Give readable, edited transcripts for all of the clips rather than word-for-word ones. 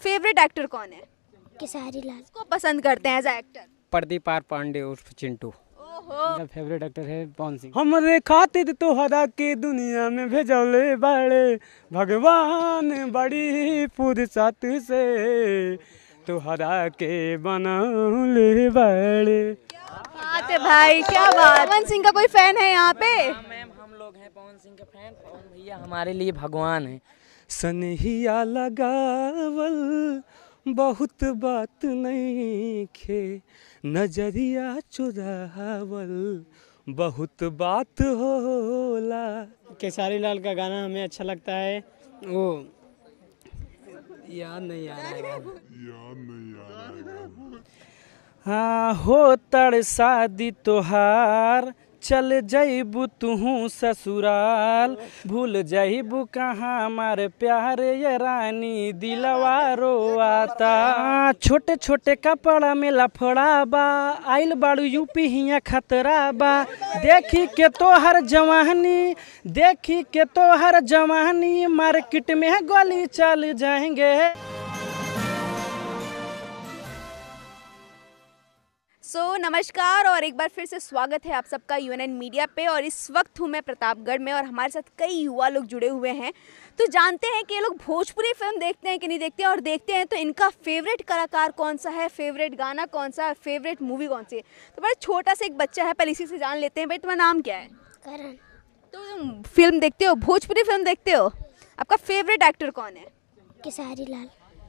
Favourite actor कौन है? केसारी लाल। को पसंद करते हैं as actor? Pradeep R Pandey उर्फ चिंटू। ओहो, मेरा फेवरेट एक्टर है पवन सिंह। हमरे खातिर तोहरा के दुनिया में भेजौले बड़े भगवान बड़ी फुर्सत से तोहरा के बनौले बड़े। बात है भाई, क्या बात। पवन सिंह का कोई फैन है यहाँ पे? मैम हम लोग हैं पवन सिंह के फैन। पवन भैया हमारे लिए भगवान हैं। सनहिया लगावल बहुत बात नहीं खे, नजरिया चुरावल बहुत बात होला। केसारी लाल का गाना हमें अच्छा लगता है। वो याद नहीं आ रहा है। हाँ हो तड़ शादी तोहार चल जईबू तुहू ससुराल, भूल जईबू कहाँ हमारे प्यार ये रानी दिलवा रोआता। छोटे छोटे कपड़ा में लफड़ा बा, आइल बाड़ू यूपी हिया खतरा बा। देखी के तोहर जवानी, देखी के तोहर जवानी, मार्केट में गोली चल जाएंगे। नमस्कार और एक बार फिर से स्वागत है आप सबका यूएनएन मीडिया पे। और इस वक्त हूँ मैं प्रतापगढ़ में और हमारे साथ कई युवा लोग जुड़े हुए हैं। तो जानते हैं कि ये लोग भोजपुरी फिल्म देखते हैं कि नहीं देखते हैं, और देखते हैं तो इनका फेवरेट कलाकार कौन सा है, फेवरेट गाना कौन सा है, फेवरेट मूवी कौन सी है। तो बड़ा छोटा सा एक बच्चा है, पहले इसी से जान लेते हैं। भाई तुम्हारा नाम क्या है? करण। तो तुम फिल्म देखते हो, भोजपुरी फिल्म देखते हो, आपका फेवरेट एक्टर कौन है? केसारी लाल।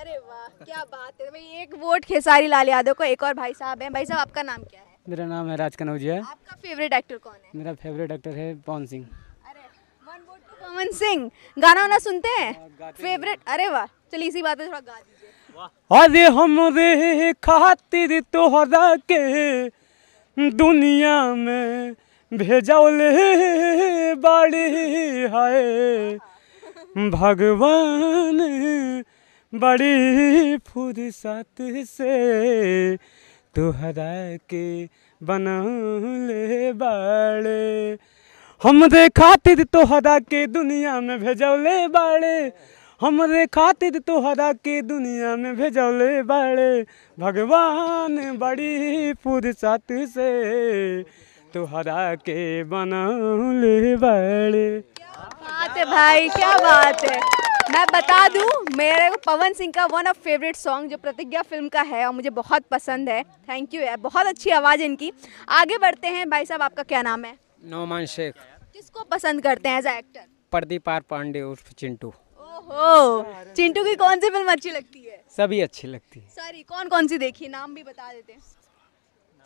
अरे वाह, क्या बात है भाई। एक वोट खेसारी लाल यादव को। एक और भाई साहब हैं। भाई साहब आपका नाम क्या है? मेरा नाम है राज कनौजिया। आपका फेवरेट एक्टर कौन है? मेरा फेवरेट एक्टर है पवन सिंह। अरे one vote to Pawan Singh. गाना वाना सुनते हैं? फेवरेट? अरे वाह, चलिए इसी बात पे थोड़ा गा दीजिए। अरे हमरे खातिर तोहरा के दुनिया में भेजौले बड़े हाय भगवान बड़ी फुर्सत से तोहरा के बनौले बड़े। हमरे खातिर तोहरा के दुनिया में भेजौले बड़े, हमरे खातिर तोहरा के दुनिया में भेजौले बड़े भगवान बड़ी फुर्सत से तोहरा के बनौले बड़े। बात है भाई, क्या बात है। मैं बता दूं, मेरे को पवन सिंह का वन ऑफ फेवरेट सॉन्ग जो प्रतिज्ञा फिल्म का है और मुझे बहुत पसंद है। थैंक यू यार, बहुत अच्छी आवाज़ है इनकी। आगे बढ़ते हैं। भाई साहब आपका क्या नाम है? नौमान शेख। किसको पसंद करते हैं as actor? Pradeep R Pandey उर्फ चिंटू। ओहो, चिंटू की कौन सी फिल्म अच्छी लगती है? सभी अच्छी लगती है। सारी कौन कौन सी देखी, नाम भी बता देते हैं।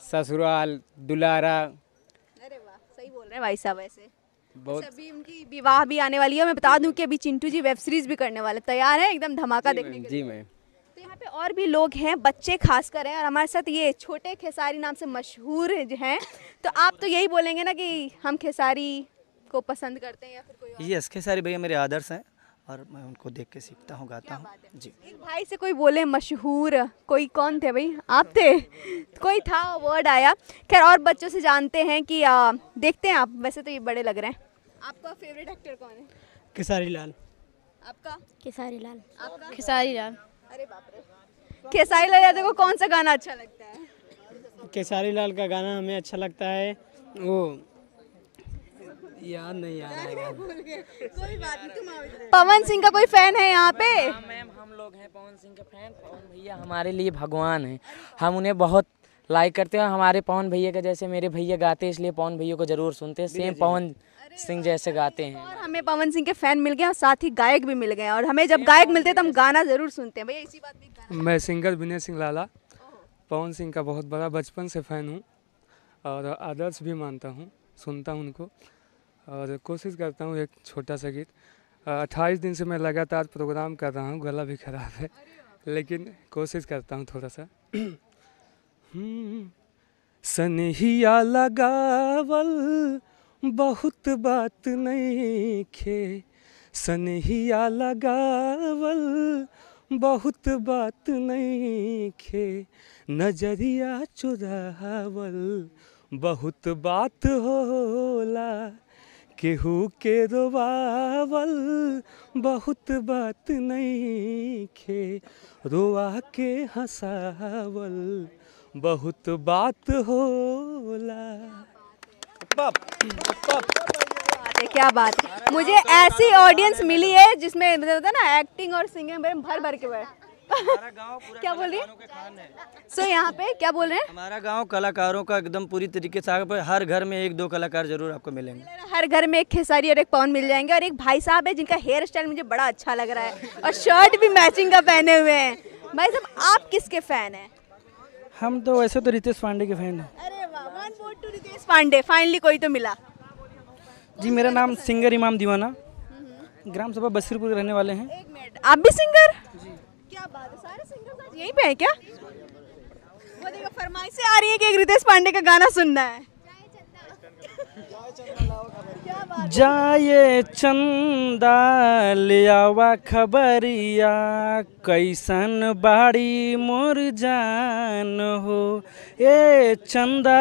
ससुराल, दुलारा। अरे वाह, सही बोल रहे हैं भाई साहब। ऐसे बहुत अभी उनकी विवाह भी आने वाली है। मैं बता दूं कि अभी चिंटू जी वेब सीरीज भी करने वाले, तैयार है एकदम धमाका देखने के जी लिए। मैम। तो यहाँ पे और भी लोग हैं, बच्चे खासकर हैं, और हमारे साथ ये छोटे खेसारी नाम से मशहूर हैं। तो आप तो यही बोलेंगे ना कि हम खेसारी को पसंद करते हैं या फिर कोई और? यस, खेसारी भैया मेरे आदर्श हैं और मैं उनको देख के सीखता हूँ, गाता हूँ जी। एक भाई से कोई बोले मशहूर, कोई कौन थे भाई? आप थे? कोई था, वर्ड आया। खैर और बच्चों से जानते हैं कि देखते हैं आप, वैसे तो ये बड़े लग रहे हैं। आपका फेवरेट एक्टर कौन है? केसारी लाल। आपका? केसारी लाल। आपका? केसारी लाल। अरे बाप रे। खेसारी लाल यादव को कौन सा गाना अच्छा लगता है? केसारी लाल का गाना हमें अच्छा लगता है। वो याद नहीं आ रहा है। कोई बात नहीं, तुम पवन सिंह का कोई फैन है यहाँ पे? मैम हम लोग हैं पवन सिंह के फैन। पवन भैया हमारे लिए भगवान हैं। हम उन्हें बहुत लाइक करते हैं। हमारे पवन भैया का जैसे मेरे भैया गाते हैं, इसलिए पवन भैया को जरूर सुनते हैं। सेम पवन सिंह जैसे गाते हैं। और हमें पवन सिंह के फैन मिल गए और साथ ही गायक भी मिल गए, और हमें जब गायक मिलते हैं तो हम गाना जरूर सुनते हैं। भैया इसी बात पे गाना। मैं सिंगर विनय सिंह लाला पवन सिंह का बहुत बड़ा बचपन से फ़ैन हूँ और आदर्श भी मानता हूँ, सुनता हूँ उनको और कोशिश करता हूँ एक छोटा सा गीत। 28 दिन से मैं लगातार प्रोग्राम कर रहा हूँ, गला भी ख़राब है लेकिन कोशिश करता हूँ थोड़ा सा। सनहिया लगावल बहुत बात नहीं खे, सनहिया लगावल बहुत बात नहीं खे, नजरिया चुरावल बहुत बात होला, केहू के रोवावल बहुत बात नहीं खे, रोआ के हंसावल बहुत बात होला। क्या बात है। मुझे ऐसी ऑडियंस मिली है जिसमें मतलब होता है ना एक्टिंग और सिंगिंग में भर भर के क्या बोल रही है? सो यहाँ पे क्या बोल रहे हैं? हमारा गांव कलाकारों का एकदम पूरी तरीके से आगे, हर घर में एक दो कलाकार जरूर आपको मिलेंगे। हर घर में एक खेसारी और एक पवन मिल जाएंगे। और एक भाई साहब है जिनका हेयर स्टाइल मुझे बड़ा अच्छा लग रहा है और शर्ट भी मैचिंग का पहने हुए हैं। भाई साहब आप किसके फैन हैं? हम तो वैसे तो रितेश पांडे के फैन हैं। अरे वाह, 1 vote to Ritesh Pandey. Finally कोई तो मिला। जी मेरा नाम सिंगर इमाम दीवाना, ग्राम सभा बसीरपुर के रहने वाले हैं। एक मिनट, आप भी सिंगर? क्या बात है, सारे सिंगर आज यहीं पे हैं क्या? वो देखो फरमाइशें आ रही है कि एक रितेश पांडे का गाना सुनना है। जाए चंदा ले आवा खबरिया, कैसन बाड़ी मोर जान हो। ए चंदा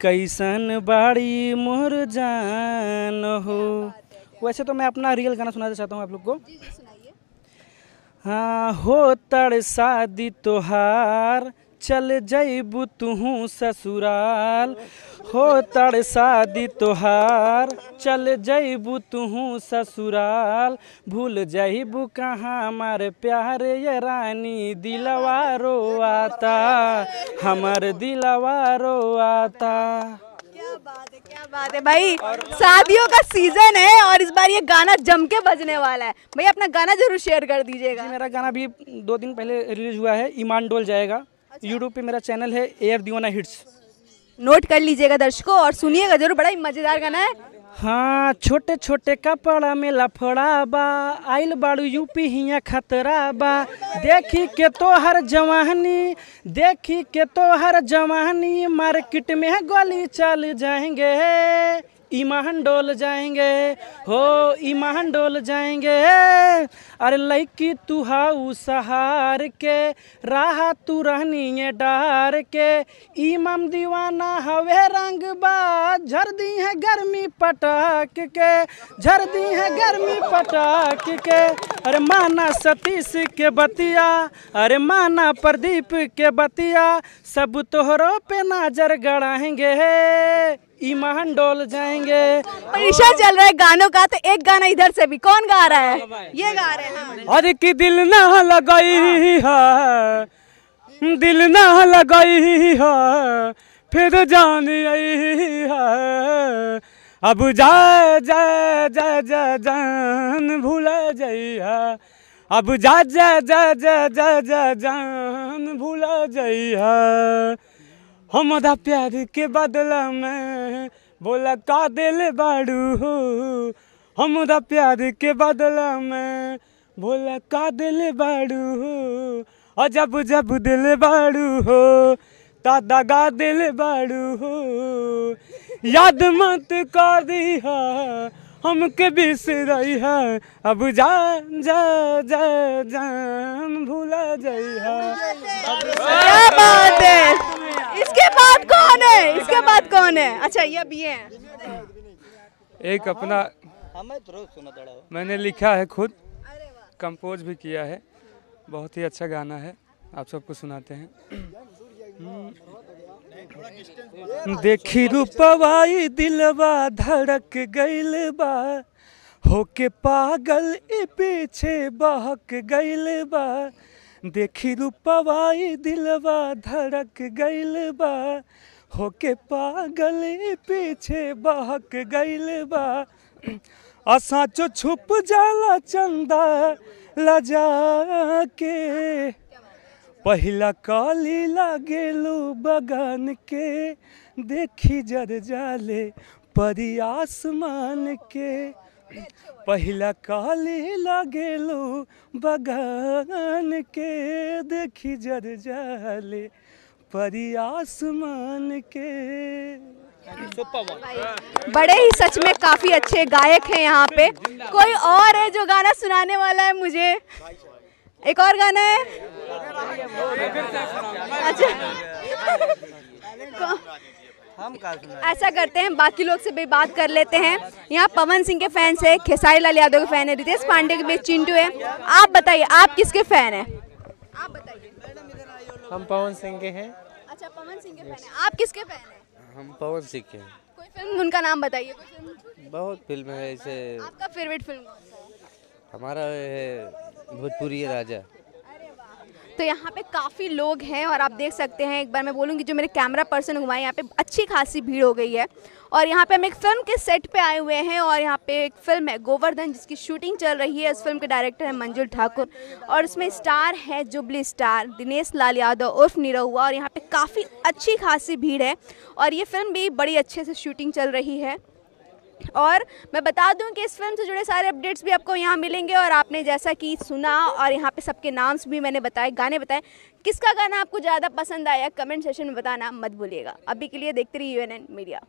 कैसन बाड़ी मोर जान हो। वैसे तो मैं अपना रियल गाना सुनाना चाहता हूँ आप लोग को। हाँ हो तड़ शादी तोहार, चल जइबू तुहू ससुराल। हो तड़ शादी तोहार, चल जइबू तुहू ससुराल। भूल जइबू कहाँ हमारे प्यार ये रानी, दिलवा रोआता हमार दिलवा रोआता। क्या बात है भाई, शादियों का सीजन है और इस बार ये गाना जम के बजने वाला है। भैया अपना गाना जरूर शेयर कर दीजिएगा। मेरा गाना भी 2 दिन पहले रिलीज हुआ है, ईमान डोल जाएगा। यूट्यूब पे मेरा चैनल है एयर दीवाना हिट्स, नोट कर लीजिएगा दर्शकों और सुनिएगा जरूर। बड़ा ही मजेदार गाना है। हाँ छोटे छोटे कपड़ा में लफड़ा बा, आइल बाड़ू यूपी हिया खतरा बा। देखी के तो हर जवानी, देखी के तो हर जवानी, मार्केट में गोली चल जाएंगे, ईमान डोल जाएंगे हो, ईमान डोल जाएंगे। अरे लड़की तू हाउ सहार के, राह तू रहनी है डार के। इमाम दीवाना हवे रंग बा, झर दी है गर्मी पटाक के, झर दी है गर्मी पटाक के। अरे माना सतीश के बतिया, अरे माना प्रदीप के बतिया, सब तोहरों पे नजर गड़ाएंगे, ईमान डोल जाएंगे। परीक्षा चल रहा है गानों का, तो एक गाना इधर से भी कौन गा रहा है? ये गा रहे हैं। अरे कि दिल ना लगाई है, दिल ना लगाई है, फिर जान आई है। अब जा जा जा जा जान भूला जाइया, अब जा जा जा जा जा जा जान भूला जाइया। हमारा प्यार के बदला में बोला का दिल बाड़ू हो, हमारा प्यार के बदला में बोला का दिल बाड़ू हो। और जब जब दिल बाड़ू हो ता दगा दिल बाड़ू हो। याद मत कर दी है हमके बिसरई है, अब जा जा जा जान भूला जाई है। क्या बात है, इसके बाद कौन है? इसके बाद कौन है? अच्छा ये भी है। एक अपना मैंने लिखा है, खुद कंपोज भी किया है, बहुत ही अच्छा गाना है, आप सबको सुनाते हैं। देखी रूपवाई दिलवा धड़क गइल बा, होके पागल ए पीछे बहक गइल बा। देखी रूपवाई दिलवा धड़क गइल बा, होके पागल ए पीछे बहक गइल बा। असाचो छुप जाला चंदा लजा के, पहिला काली लागेलू बगान के। देखी जर जाले परी आसमान के, पहिला काली लागेलू बगान के। देखी जर जाले परी आसमान के। बड़े ही सच में काफी अच्छे गायक हैं यहाँ पे। कोई और है जो गाना सुनाने वाला है मुझे? एक और गाना है? अच्छा ऐसा करते हैं, बाकी लोग से भी बात कर लेते हैं। यहाँ पवन सिंह के फैंस है, खेसारी लाल यादव के फैन है, रितेश पांडे के भी चिंटू है। आप बताइए आप किसके फैन हैं? आप बताइए। हम पवन सिंह के हैं। अच्छा, पवन सिंह के फैन हैं। आप किसके फैन हैं? हम पवन सिंह के हैं। कोई फिल्म उनका नाम बताइए, कोई फिल्म। बहुत फिल्म है ऐसे। आपका फेवरेट फिल्म कौन सा है? हमारा है भोजपुरी राजा। तो यहाँ पे काफ़ी लोग हैं और आप देख सकते हैं, एक बार मैं बोलूँगी जो मेरे कैमरा पर्सन हुआ है, यहाँ पे अच्छी खासी भीड़ हो गई है। और यहाँ पे हम एक फ़िल्म के सेट पे आए हुए हैं और यहाँ पे एक फ़िल्म है गोवर्धन जिसकी शूटिंग चल रही है। इस फिल्म के डायरेक्टर है मंजुल ठाकुर और इसमें स्टार है जुबली स्टार, दिनेश लाल यादव उर्फ निरहुआ। और यहाँ पे काफ़ी अच्छी खासी भीड़ है और ये फिल्म भी बड़ी अच्छे से शूटिंग चल रही है। और मैं बता दूं कि इस फिल्म से जुड़े सारे अपडेट्स भी आपको यहाँ मिलेंगे। और आपने जैसा कि सुना और यहाँ पे सबके नाम्स भी मैंने बताए, गाने बताए, किसका गाना आपको ज़्यादा पसंद आया कमेंट सेशन में बताना मत भूलिएगा। अभी के लिए देखते रहिए यूएनएन मीडिया।